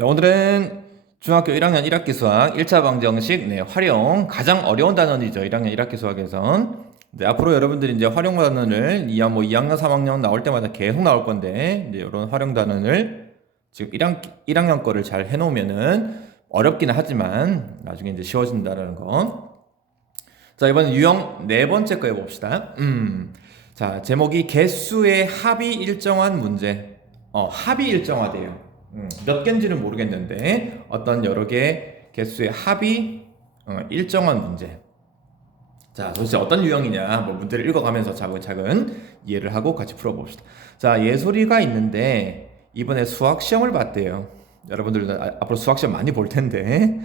자, 오늘은 중학교 1학년 1학기 수학 1차 방정식 활용 가장 어려운 단원이죠. 1학년 1학기 수학에선 앞으로 여러분들이 이제 활용 단원을 2학년 3학년 나올 때마다 계속 나올 건데 이제 이런 활용 단원을 지금 1학년 거를 잘 해놓으면은 어렵기는 하지만 나중에 이제 쉬워진다는 거. 자, 이번엔 유형 네 번째 거 해봅시다. 자, 제목이 개수의 합이 일정한 문제. 합이 일정하대요. 몇 개인지는 모르겠는데 어떤 여러 개 개수의 합이 일정한 문제. 자, 도대체 어떤 유형이냐? 뭐 문제를 읽어가면서 차근차근 이해를 하고 같이 풀어봅시다. 자, 예솔이가 있는데 이번에 수학 시험을 봤대요. 여러분들도 앞으로 수학 시험 많이 볼 텐데.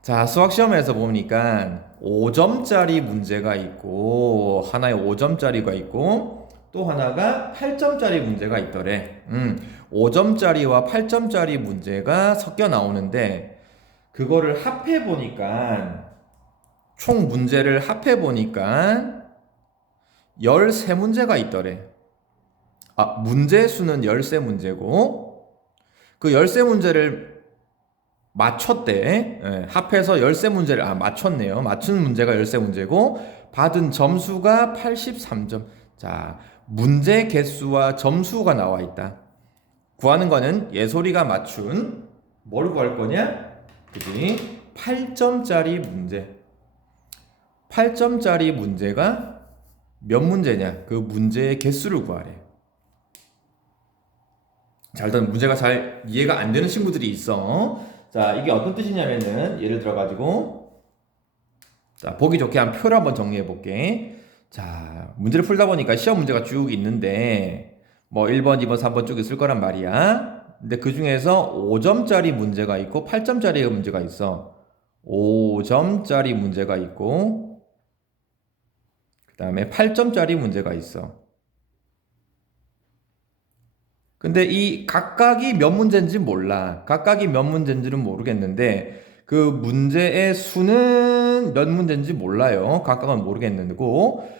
자, 수학 시험에서 보니까 5점짜리 문제가 있고 하나에 5점짜리가 있고 또 하나가 8점짜리 문제가 있더래. 5점짜리와 8점짜리 문제가 섞여 나오는데 그거를 합해 보니까 총 문제를 합해 보니까 13문제가 있더래. 문제 수는 13문제고 그 13문제를 맞췄대. 합해서 13문제를 맞췄네요. 맞춘 문제가 13문제고 받은 점수가 83점. 자, 문제 개수와 점수가 나와 있다. 구하는 거는 예솔이가 맞춘 뭘 구할 거냐? 그지? 8점짜리 문제. 8점짜리 문제가 몇 문제냐? 그 문제의 개수를 구하래. 자, 일단 문제가 잘 이해가 안 되는 친구들이 있어. 자, 이게 어떤 뜻이냐면은 예를 들어 가지고 자, 보기 좋게 한 표를 한번 정리해 볼게. 자, 문제를 풀다 보니까 시험 문제가 쭉 있는데 뭐 1번, 2번, 3번 쭉 있을 거란 말이야. 근데 그 중에서 5점짜리 문제가 있고 8점짜리 문제가 있어. 5점짜리 문제가 있고 그 다음에 8점짜리 문제가 있어. 근데 이 각각이 몇 문제인지 몰라. 각각이 몇 문제인지는 모르겠는데 그 문제의 수는 몇 문제인지 몰라요. 각각은 모르겠는데고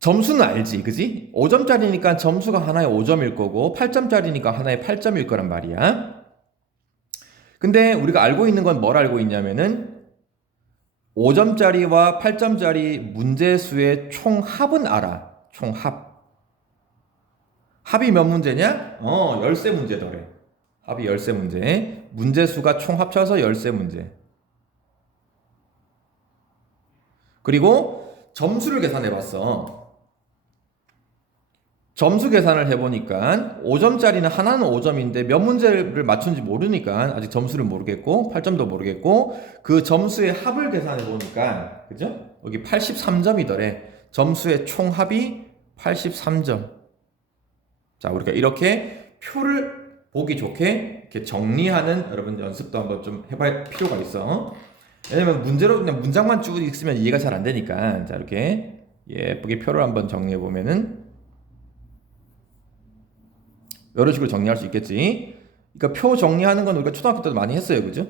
점수는 알지, 그지? 5점짜리니까 점수가 하나에 5점일 거고 8점짜리니까 하나에 8점일 거란 말이야. 근데 우리가 알고 있는 건 뭘 알고 있냐면은 5점짜리와 8점짜리 문제 수의 총합은 알아. 총합. 합이 몇 문제냐? 13문제더래. 합이 13문제. 문제 수가 총 합쳐서 13문제. 그리고 점수를 계산해 봤어. 점수 계산을 해보니까 5점짜리는 하나는 5점인데 몇 문제를 맞춘지 모르니까 아직 점수를 모르겠고 8점도 모르겠고 그 점수의 합을 계산해 보니까 그죠? 여기 83점이더래. 점수의 총합이 83점. 자, 우리가 이렇게 표를 보기 좋게 이렇게 정리하는 여러분 연습도 한번 좀 해볼 필요가 있어. 왜냐면 문제로 그냥 문장만 쭉 읽으면 이해가 잘 안 되니까 자, 이렇게 예쁘게 표를 한번 정리해 보면은 이런 식으로 정리할 수 있겠지. 그러니까 표 정리하는 건 우리가 초등학교 때도 많이 했어요. 그죠?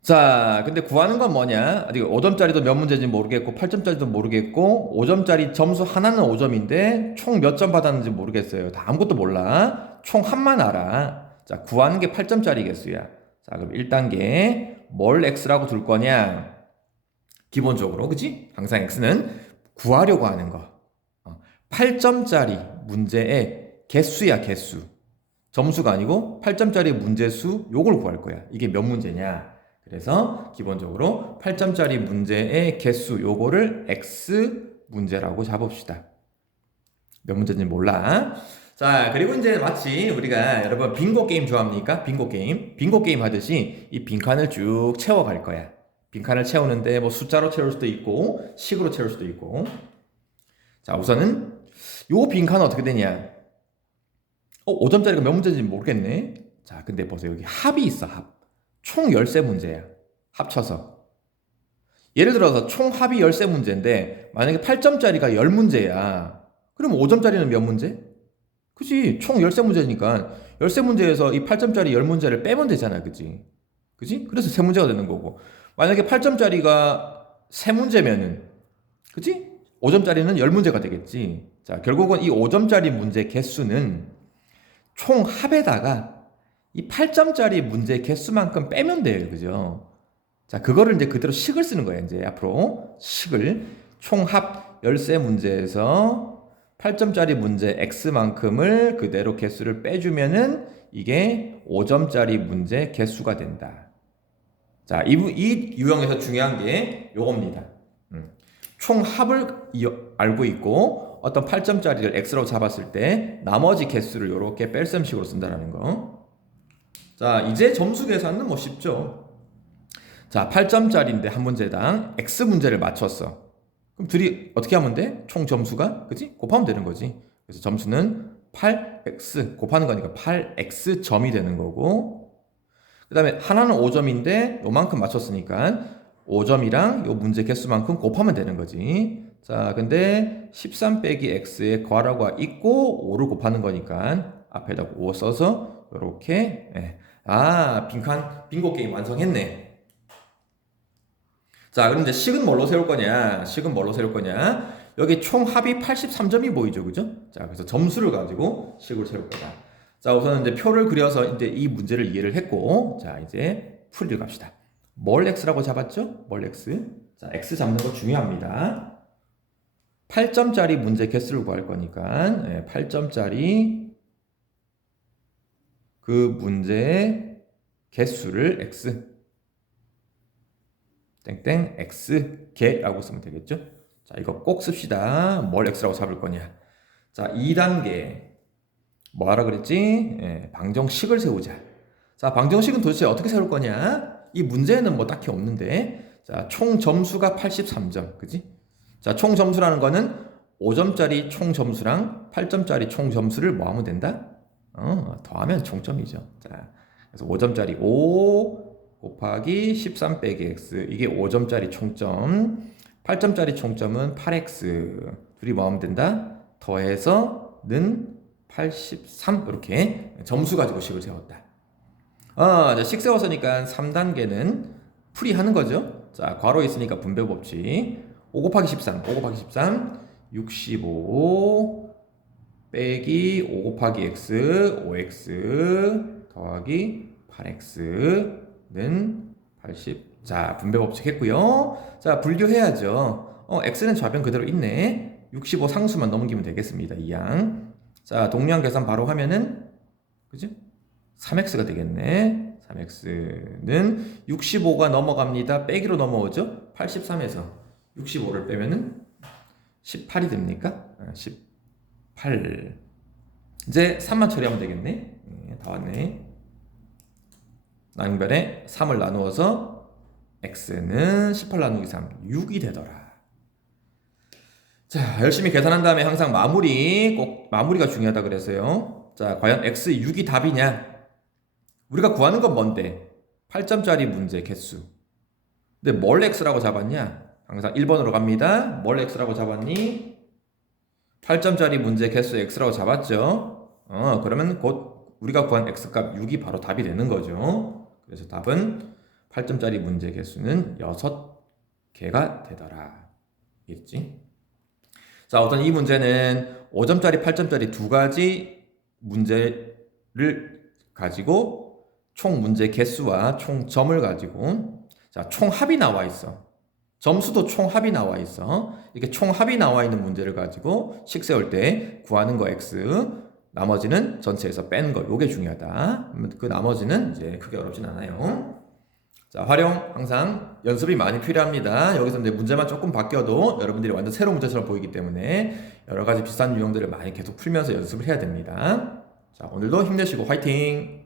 자, 근데 구하는 건 뭐냐? 아직 5점짜리도 몇 문제인지 모르겠고 8점짜리도 모르겠고 5점짜리 점수 하나는 5점인데 총 몇 점 받았는지 모르겠어요. 다 아무것도 몰라. 총 합만 알아. 자, 구하는 게 8점짜리 개수야. 자, 그럼 1단계 뭘 x라고 둘 거냐? 기본적으로, 그지? 항상 x는 구하려고 하는 거. 8점짜리 문제의 개수야, 개수. 점수가 아니고 8점짜리 문제수 요걸 구할 거야. 이게 몇 문제냐? 그래서 기본적으로 8점짜리 문제의 개수 요거를 x 문제라고 잡읍시다. 몇 문제인지 몰라. 자, 그리고 이제 마치 우리가 여러분 빙고 게임 좋아합니까? 빙고 게임. 빙고 게임 하듯이 이 빈칸을 쭉 채워갈 거야. 빈칸을 채우는데 뭐 숫자로 채울 수도 있고 식으로 채울 수도 있고. 자, 우선은 요 빈칸은 어떻게 되냐? 5점짜리가 몇 문제인지 모르겠네. 자, 근데 보세요. 여기 합이 있어, 합. 총 13문제야. 합쳐서. 예를 들어서 총 합이 13문제인데 만약에 8점짜리가 10문제야. 그럼 5점짜리는 몇 문제? 그치? 총 13문제니까 13문제에서 이 8점짜리 10문제를 빼면 되잖아. 그치? 그치? 그래서 3문제가 되는 거고. 만약에 8점짜리가 3문제면은 그치? 5점짜리는 10문제가 되겠지. 자, 결국은 이 5점짜리 문제 개수는 총 합에다가 이 8점짜리 문제 개수만큼 빼면 돼요. 그죠? 자, 그거를 이제 그대로 식을 쓰는 거예요. 이제 앞으로 식을 총합 열세 문제에서 8점짜리 문제 x만큼을 그대로 개수를 빼주면은 이게 5점짜리 문제 개수가 된다. 자, 이 유형에서 중요한 게 요겁니다. 총합을 알고 있고 어떤 8점짜리를 x로 잡았을 때 나머지 개수를 이렇게 뺄셈식으로 쓴다는 거. 자, 이제 점수 계산은 뭐 쉽죠. 자, 8점짜리인데 한 문제당 x 문제를 맞췄어. 그럼 둘이 어떻게 하면 돼? 총 점수가 그지? 곱하면 되는 거지. 그래서 점수는 8x 곱하는 거니까 8x 점이 되는 거고, 그 다음에 하나는 5점인데 요만큼 맞췄으니까 5점이랑 요 문제 개수만큼 곱하면 되는 거지. 자, 근데 13 빼기 x에 괄호가 있고 5를 곱하는 거니까 앞에다 5 써서 요렇게 빙고 게임 완성했네. 자, 그럼 이제 식은 뭘로 세울 거냐? 식은 뭘로 세울 거냐? 여기 총 합이 83점이 보이죠, 그죠? 자, 그래서 점수를 가지고 식을 세울 거다. 자, 우선 이제 표를 그려서 이제 이 문제를 이해를 했고, 자, 이제 풀이를 갑시다. 뭘 x라고 잡았죠? 뭘 x? 자, x 잡는 거 중요합니다. 8점짜리 문제 개수를 구할 거니까 8점짜리 그 문제의 개수를 x 땡땡 x 개라고 쓰면 되겠죠? 자, 이거 꼭 씁시다. 뭘 x라고 잡을 거냐? 자, 2단계 뭐 하라 그랬지? 방정식을 세우자. 자, 방정식은 도대체 어떻게 세울 거냐? 이 문제는 뭐 딱히 없는데, 자, 총 점수가 83점, 그지? 자, 총 점수라는 거는 5점짜리 총 점수랑 8점짜리 총 점수를 뭐 하면 된다? 더하면 총점이죠. 자, 그래서 5점짜리 5 곱하기 13 빼기 x, 이게 5점짜리 총점, 8점짜리 총점은 8x, 둘이 뭐 하면 된다? 더해서 는 83, 이렇게 점수 가지고 식을 세웠다. 자, 식 세웠으니까 3단계는 풀이하는 거죠. 자, 괄호 있으니까 분배 법칙. 5 곱하기 13, 5 곱하기 13, 65 빼기 5 곱하기 x, 5x 더하기 8x는 80. 자, 분배 법칙 했고요. 자, 분류해야죠. x는 좌변 그대로 있네. 65 상수만 넘기면 되겠습니다. 이 양. 자, 동량 계산 바로 하면은 그죠? 3x가 되겠네. 3x는 65가 넘어갑니다. 빼기로 넘어오죠? 83에서 65를 빼면은 18이 됩니까? 18. 이제 3만 처리하면 되겠네. 다 왔네. 나눈변에 3을 나누어서 x는 18 나누기 3, 6이 되더라. 자, 열심히 계산한 다음에 항상 꼭 마무리가 중요하다 그랬어요. 자, 과연 x 6이 답이냐? 우리가 구하는 건 뭔데? 8점짜리 문제 개수. 근데 뭘 x라고 잡았냐? 항상 1번으로 갑니다. 뭘 x라고 잡았니? 8점짜리 문제 개수 x라고 잡았죠. 그러면 곧 우리가 구한 x값 6이 바로 답이 되는 거죠. 그래서 답은 8점짜리 문제 개수는 6개가 되더라. 있지? 자, 우선 이 문제는 5점짜리, 8점짜리 두 가지 문제를 가지고 총 문제 개수와 총 점을 가지고, 자, 총 합이 나와 있어. 점수도 총 합이 나와 있어. 이렇게 총 합이 나와 있는 문제를 가지고 식 세울 때 구하는 거 x, 나머지는 전체에서 빼는 거, 요게 중요하다. 그 나머지는 이제 크게 어렵진 않아요. 자, 활용 항상 연습이 많이 필요합니다. 여기서 이제 문제만 조금 바뀌어도 여러분들이 완전 새로운 문제처럼 보이기 때문에 여러 가지 비슷한 유형들을 많이 계속 풀면서 연습을 해야 됩니다. 자, 오늘도 힘내시고 화이팅!